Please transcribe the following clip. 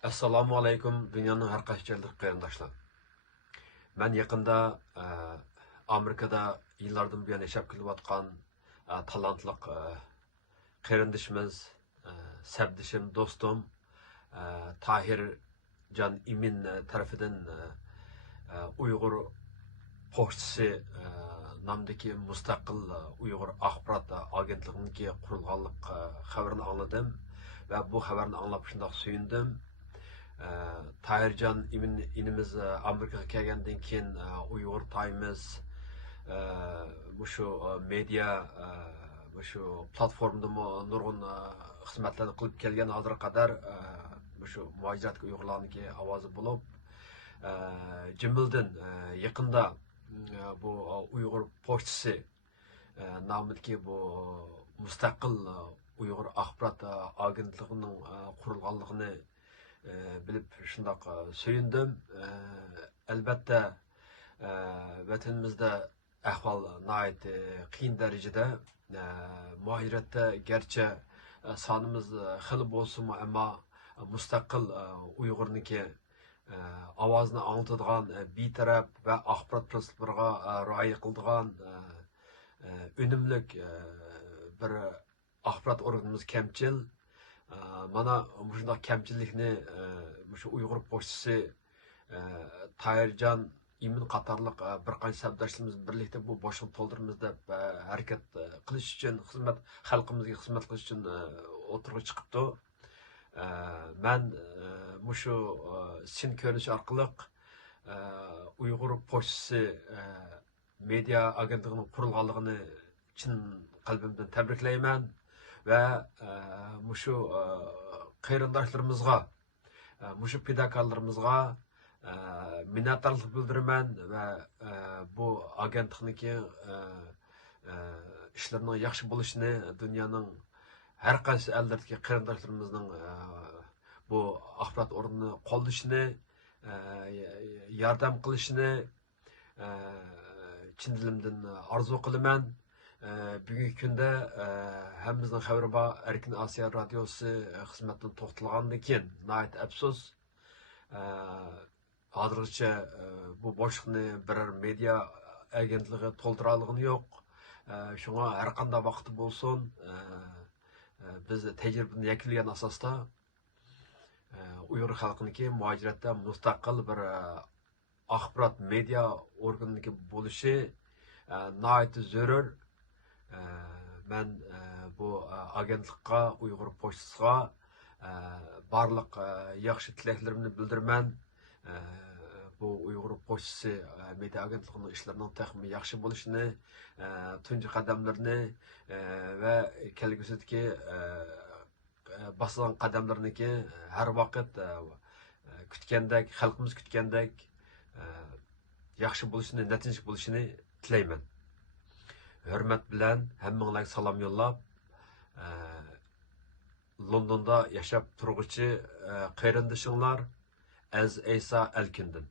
Assalomu alaykum dunyoning har qaysi joylarida qarindoshlar. Men yaqinda Amerikada yillardan buyon yashab kelayotgan talantli qarindishimiz, sabdishim, do'stim Tahir Can Imin tarafidan Uyg'ur pochtasi nomidagi mustaqil Uyg'ur axborot agentligining qurilganlik xabarini angladim va bu xabarni anglab shundoq suyundim. Tahircan inimiz Amerika'ya kelgandan keyin Uyg'ur Times şu media şu platformada nurg'un xizmatlarni qilib kelgan hozirga qadar şu muajiratga Uyg'urlarniki ovozi bo'lib jimildan yaqinda bu Uyg'ur pochtasi nomidagi bu mustaqil Uyg'ur axborot agentligining qurilganligini bilip şundaq söyündüm. Elbette vatanimizde ahval nayet qiyin derecede muhacirette gerçi sanımız xili bolsunmu ama mustaqil Uyg'urniki ovozini anlatadigan betaraf va axborot prinsiplariga rioya qiladigan unumlik bir axborot organimiz kamchil. Mana shunday kamchilikni shu Uyg'ur pochtasi Tahircan Imin qatorliq bir qancha sabdoshlarimiz birlikda bu boshliq to'ldiramiz deb harakat qilish uchun xalqimizga xizmat qilish uchun o'tirg'i chiqibdi. Men shu sin ko'rinish orqali Uyg'ur pochtasi media agentligining qurilganligini chin qalbimdan tabriklayman. Ve şu qarindoshlarımızga, şu fidokorlarimizga minnatdorlik bildiraman ve bu agentlikniki işlerinin yaxshi bo'lishini dunyoning har qaysi ellardagi qarindoshlarimizning bu axborot o'rnini qo'llashini, yordam qilishini chin dilimdan orzu qilaman. Bugünkü günde hemimizden haberi var. Erkin Asya Radyosu hizmetten to'xtatilgandan keyin nayet afsus. Hozirgacha bu boshliqni biror media agentligi to'ldira olgani yo'q. Shunga har qanday vaqti bo'lsin, biz tajribani yakunlagan asosda Uyg'ur xalqiniki muajiratda mustaqil bir axborot media organiniki bo'lishi nayet zarur. Ben bu agentlikka, Uyg'ur pochtasiga barliq yaxshi tilaklarımni bildiraman. Bu Uyg'ur pochtasi media agentligining ishlarining texmi yaxshi bo'lishini, tunji qadamlarini va kelgusidagi bosgan qadamlarniki har vaqt kutgandek, xalqimiz kutgandek yaxshi bo'lishini, natija bo'lishini tilayman. Hürmet bilen hemminglarga salom yo'llab, Londonda yaşap turg'uchi qarindishinglar Az Eysa Elkindin.